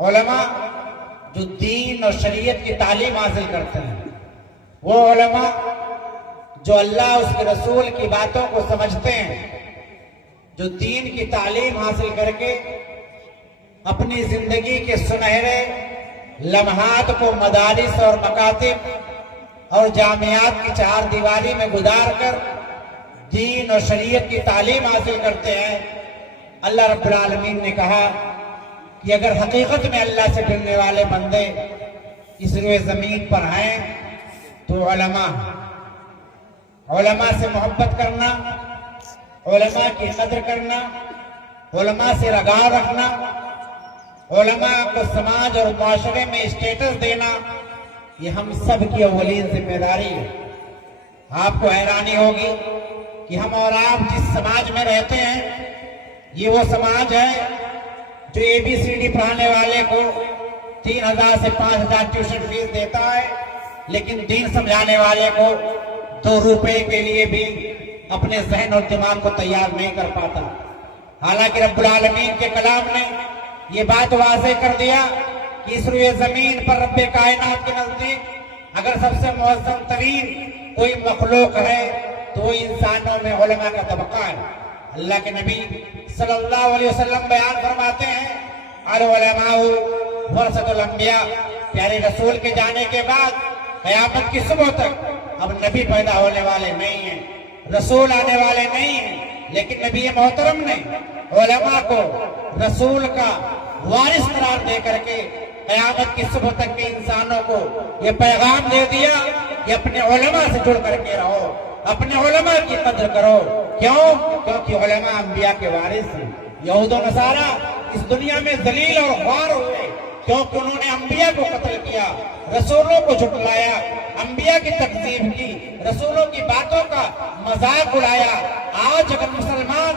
علماء جو دین اور شریعت کی تعلیم حاصل کرتے ہیں، وہ علماء جو اللہ اس کے رسول کی باتوں کو سمجھتے ہیں، جو دین کی تعلیم حاصل کر کے اپنی زندگی کے سنہرے لمحات کو مدارس اور مکاتب اور جامعات کی چہار دیواری میں گزار کر دین اور شریعت کی تعلیم حاصل کرتے ہیں۔ اللہ رب العالمین نے کہا کہ اگر حقیقت میں اللہ سے ڈرنے والے بندے اس روئے زمین پر ہیں تو علماء سے محبت کرنا، علماء کی قدر کرنا، علماء سے لگاؤ رکھنا، علماء کو سماج اور معاشرے میں اسٹیٹس دینا، یہ ہم سب کی اولین ذمہ داری ہے۔ آپ کو حیرانی ہوگی کہ ہم اور آپ جس سماج میں رہتے ہیں یہ وہ سماج ہے جو ABCD پڑھانے والے کو 3,000 سے 5,000 ٹیوشن فیس دیتا ہے، لیکن دین سمجھانے والے کو 2 روپے کے لیے بھی اپنے ذہن اور دماغ کو تیار نہیں کر پاتا۔ حالانکہ رب العالمین کے کلام نے یہ بات واضح کر دیا کہ اس روئے زمین پر رب کائنات کے نزدیک اگر سب سے معظم ترین کوئی مخلوق ہے تو وہ انسانوں میں علماء کا طبقہ ہے۔ اللہ کے نبی صلی اللہ علیہ وسلم بیان فرماتے ہیں، العلماء ورثۃ الانبیاء، پیارے رسول کے جانے کے بعد قیامت کی صبح تک اب نبی پیدا ہونے والے نہیں ہیں، رسول آنے والے نہیں ہیں، لیکن نبی محترم نے علماء کو رسول کا وارث قرار دے کر کے قیامت کی صبح تک کے انسانوں کو یہ پیغام دے دیا کہ اپنے علماء سے جڑ کر کے رہو، اپنے علماء کی قدر کرو۔ کیوں؟ کیونکہ علماء انبیاء کے وارث ہیں۔ یہود و نصارہ اس دنیا میں ذلیل اور خوار ہوئے کیونکہ انہوں نے انبیاء کو قتل کیا، رسولوں کو جھٹلایا، انبیاء کی تکذیب کی، رسولوں کی باتوں کا مذاق اڑایا۔ آج اگر مسلمان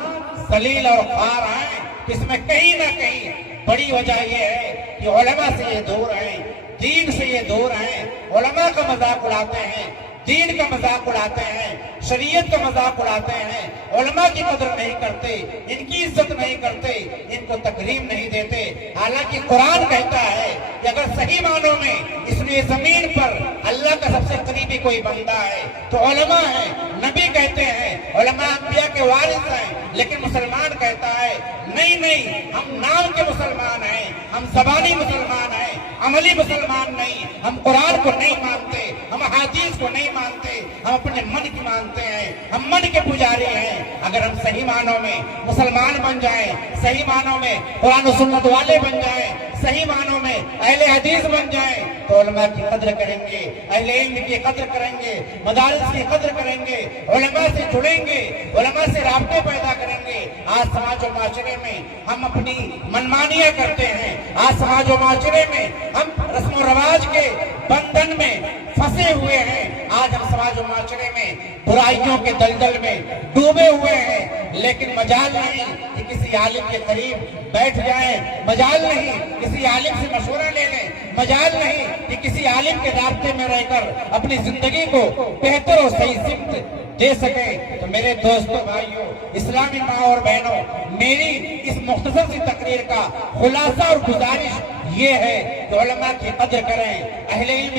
ذلیل اور خوار ہیں، اس میں کہیں نہ کہیں بڑی وجہ یہ ہے کہ علماء سے یہ دور ہیں، دین سے یہ دور ہیں، علماء کا مذاق اڑاتے ہیں، دین کا مذاق اڑاتے ہیں، شریعت کا مذاق اڑاتے ہیں، علماء کی قدر نہیں کرتے، ان کی عزت نہیں کرتے، ان کو تکریم نہیں دیتے۔ حالانکہ قرآن کہتا ہے کہ اگر صحیح معنوں میں اس لیے زمین پر اللہ کا سب سے قریبی کوئی بندہ ہے تو علماء ہیں۔ نبی کہتے ہیں علماء انبیاء کے وارث ہیں، لیکن مسلمان کہتا ہے نہیں، ہم نام کے مسلمان ہیں، ہم زبانی مسلمان ہیں، عملی مسلمان نہیں، ہم قرآن کو نہیں مانتے، ہم حدیث کو نہیں مانتے، ہم اپنے من کی مانتے ہیں، ہم من کے پجاری ہیں۔ اگر ہم صحیح معنوں میں مسلمان بن جائیں، صحیح معنوں میں قرآن و سنت والے بن جائیں، صحیح معنوں میں اہل حدیث بن جائیں تو علماء کی قدر کریں گے، اہل علم کی قدر کریں گے، مدارس کی قدر کریں گے، علماء سے جڑیں گے، علماء سے رابطے پیدا کریں گے۔ آج سماج و معاشرے میں ہم اپنی منمانیاں کرتے ہیں، آج سماج و معاشرے میں ہم رسم و رواج کے بندھن میں پھنسے ہوئے ہیں، آج ہم سماج و معاشرے میں برائیوں کے دلدل میں ڈوبے ہوئے ہیں، لیکن مجال نہیں کہ کسی عالم کے قریب بیٹھ جائیں، مجال نہیں کسی عالم سے مشورہ لے لیں، مجال نہیں کہ کسی عالم کے رابطے میں رہ کر اپنی زندگی کو بہتر اور صحیح سمت دے سکیں۔ تو میرے دوستوں، بھائیوں، اسلامی ماں اور بہنوں، میری اس مختصر سی تقریر کا خلاصہ اور گزارش یہ ہے کہ علماء کی قدر کریں، اہل علم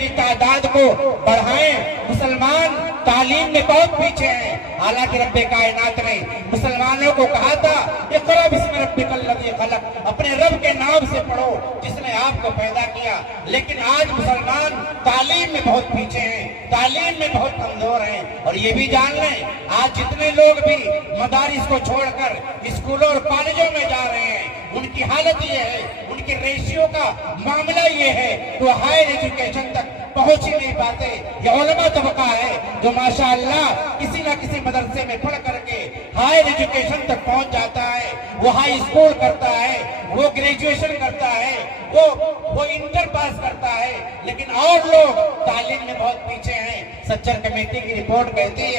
کی تعداد کو بڑھائیں۔ مسلمان تعلیم میں بہت پیچھے ہیں، حالانکہ رب کائنات نے مسلمانوں کو کہا تھا اقرأ باسم ربک الذی خلق، اپنے رب کے نام سے پڑھو جس نے آپ کو پیدا کیا۔ لیکن آج مسلمان تعلیم میں بہت پیچھے ہیں، تعلیم میں بہت کمزور ہیں۔ اور یہ بھی جان لیں، آج جتنے لوگ بھی مدارس کو چھوڑ کر اسکولوں اور کالجوں میں جا رہے ہیں، ان کی حالت یہ ہے، ان کی ریشیو کا معاملہ یہ ہے کہ وہ ہائر ایجوکیشن تک پہنچ ہی نہیں پاتے۔ یہ علماء طبقہ ہے جو ماشاءاللہ کسی نہ کسی مدرسے میں پڑھ کر کے ہائر ایجوکیشن تک پہنچ جاتا ہے، وہ ہائی اسکول کرتا ہے، وہ گریجویشن کرتا ہے، وہ انٹر پاس کرتا ہے، لیکن اور لوگ تعلیم میں بہت پیچھے ہیں۔ سچر کمیٹی کی رپورٹ کہتی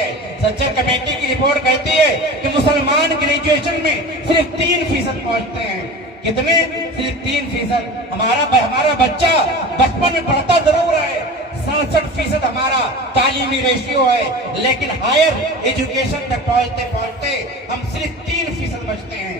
ہے کہ مسلمان گریجویشن میں صرف 3% پہنچتے ہیں۔ کتنے؟ صرف 3%۔ ہمارا بچہ بچپن میں پڑھتا ضرور ہے، 67% ہمارا تعلیمی ریشیو ہے، لیکن ہائر ایجوکیشن تک پہنچتے ہم صرف 3% بچتے ہیں۔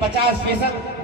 50%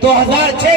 2006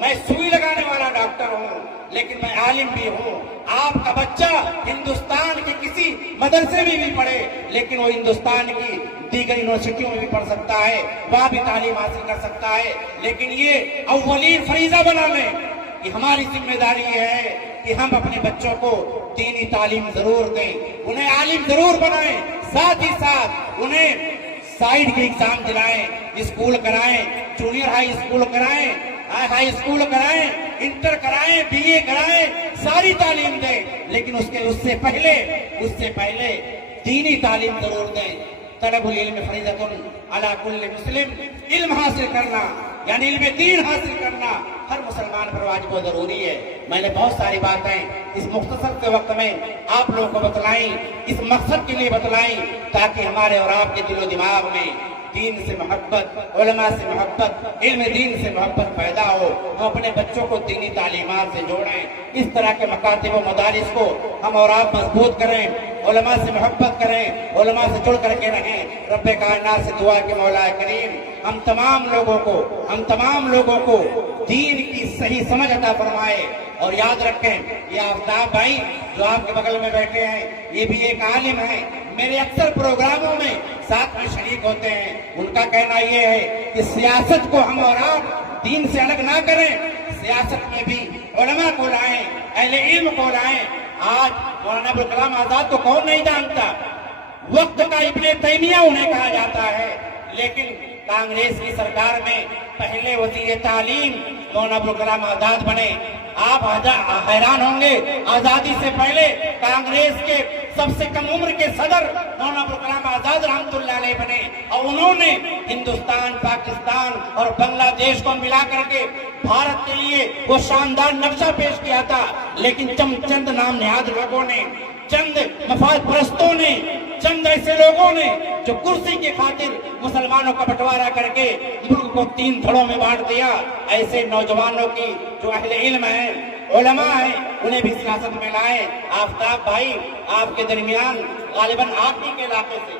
میں سوئی لگانے والا ڈاکٹر ہوں لیکن میں عالم بھی ہوں. آپ کا بچہ ہندوستان کے کسی مدرسے میں بھی پڑھے لیکن وہ ہندوستان کی دیگر یونیورسٹیوں میں بھی پڑھ سکتا ہے, وہاں بھی تعلیم حاصل کر سکتا ہے. لیکن یہ اولین فریضہ بنا لیں کہ ہماری ذمہ داری یہ ہے کہ ہم اپنے بچوں کو دینی تعلیم ضرور دیں, انہیں عالم ضرور بنائیں, ساتھ ہی ساتھ انہیں سائیڈ کے ایگزام دلائیں, اسکول کرائیں, جونیئر ہائی اسکول کرائیں, ہائی اسکول کرائیں, انٹر کرائیں, بی اے کرائیں, ساری تعلیم دیں. لیکن اس سے پہلے دینی تعلیم ضرور دیں. طلب العلم فریضۃ علی کل مسلم, علم حاصل کرنا یعنی علم دین حاصل کرنا ہر مسلمان پر واجب و ضروری ہے. میں نے بہت ساری باتیں اس مختصر کے وقت میں آپ لوگوں کو بتلائیں, اس مقصد کے لیے بتلائیں تاکہ ہمارے اور آپ کے دل و دماغ میں دین سے محبت, علماء سے محبت, علم دین سے محبت پیدا ہو. ہم اپنے بچوں کو دینی تعلیمات سے جوڑیں. اس طرح کے مکاتب و مدارس کو ہم اور آپ مضبوط کریں, علماء سے محبت کریں, علماء سے جڑ کر کے رہیں. رب کائنات سے دعا کہ مولا کریم ہم تمام لوگوں کو دین کی صحیح سمجھ عطا فرمائے. اور یاد رکھیں یہ آفتاب بھائی جو آپ کے بغل میں بیٹھے ہیں یہ بھی ایک عالم ہے. میرے اکثر پروگراموں میں ساتھ میں شریک ہوتے ہیں. ان کا کہنا یہ ہے کہ سیاست کو ہم اور آپ دین سے الگ نہ کریں, سیاست میں بھی علماء کو لائیں, اہل علم کو لائیں. آج مولانا ابوالکلام آزاد کو کون نہیں جانتا, وقت کا ابن تیمیہ انہیں کہا جاتا ہے. لیکن کانگریس کی سرکار میں پہلے وزیر تعلیم مولانا ابوالکلام آزاد بنے. آپ حیران ہوں گے, آزادی سے پہلے کانگریس کے سب سے کم عمر کے صدر مولانا ابوالکلام آزاد رحمۃ اللہ علیہ بنے, اور انہوں نے ہندوستان, پاکستان اور بنگلہ دیش کو ملا کر کے بھارت کے لیے وہ شاندار نقشہ پیش کیا تھا. لیکن چند نام نہاد لوگوں نے, چند مفاد پرستوں نے, چند ایسے لوگوں نے جو کرسی کی خاطر مسلمانوں کا بٹوارا کر کے ملک کو 3 دھڑوں میں بانٹ دیا, ایسے نوجوانوں کی جو اہل علم ہیں, علماء ہیں, انہیں بھی سیاست میں لائیں. آفتاب بھائی آپ کے درمیان غالباً آپ ہی کے علاقے سے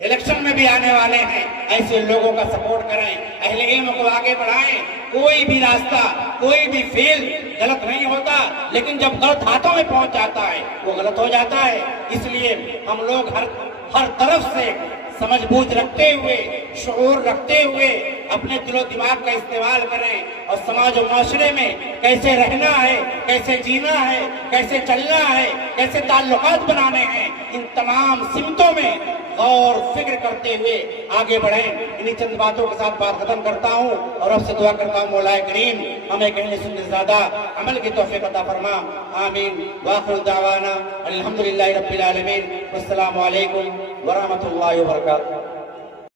الیکشن میں بھی آنے والے ہیں, ایسے لوگوں کا سپورٹ کریں, اہل علم کو آگے بڑھائیں. کوئی بھی راستہ, کوئی بھی فیل غلط نہیں ہوتا, لیکن جب غلط ہاتھوں میں پہنچ جاتا ہے وہ غلط ہو جاتا ہے. اس لیے ہم لوگ ہر طرف سے سمجھ بوجھ رکھتے ہوئے, شعور رکھتے ہوئے اپنے دل و دماغ کا استعمال کریں اور سماج و معاشرے میں کیسے رہنا ہے, کیسے جینا ہے, کیسے چلنا ہے, کیسے تعلقات بنانے ہیں, ان تمام سمتوں میں غور فکر کرتے ہوئے آگے بڑھیں. انہی چند باتوں کے ساتھ بات ختم کرتا ہوں اور اب سے دعا کرتا ہوں مولا کریم ہمیں کہنے سننے زیادہ عمل کی توفیق عطا فرما. آمین. وآخر دعوانا الحمدللہ رب العالمین. والسلام علیکم ورحمۃ اللہ وبرکاتہ.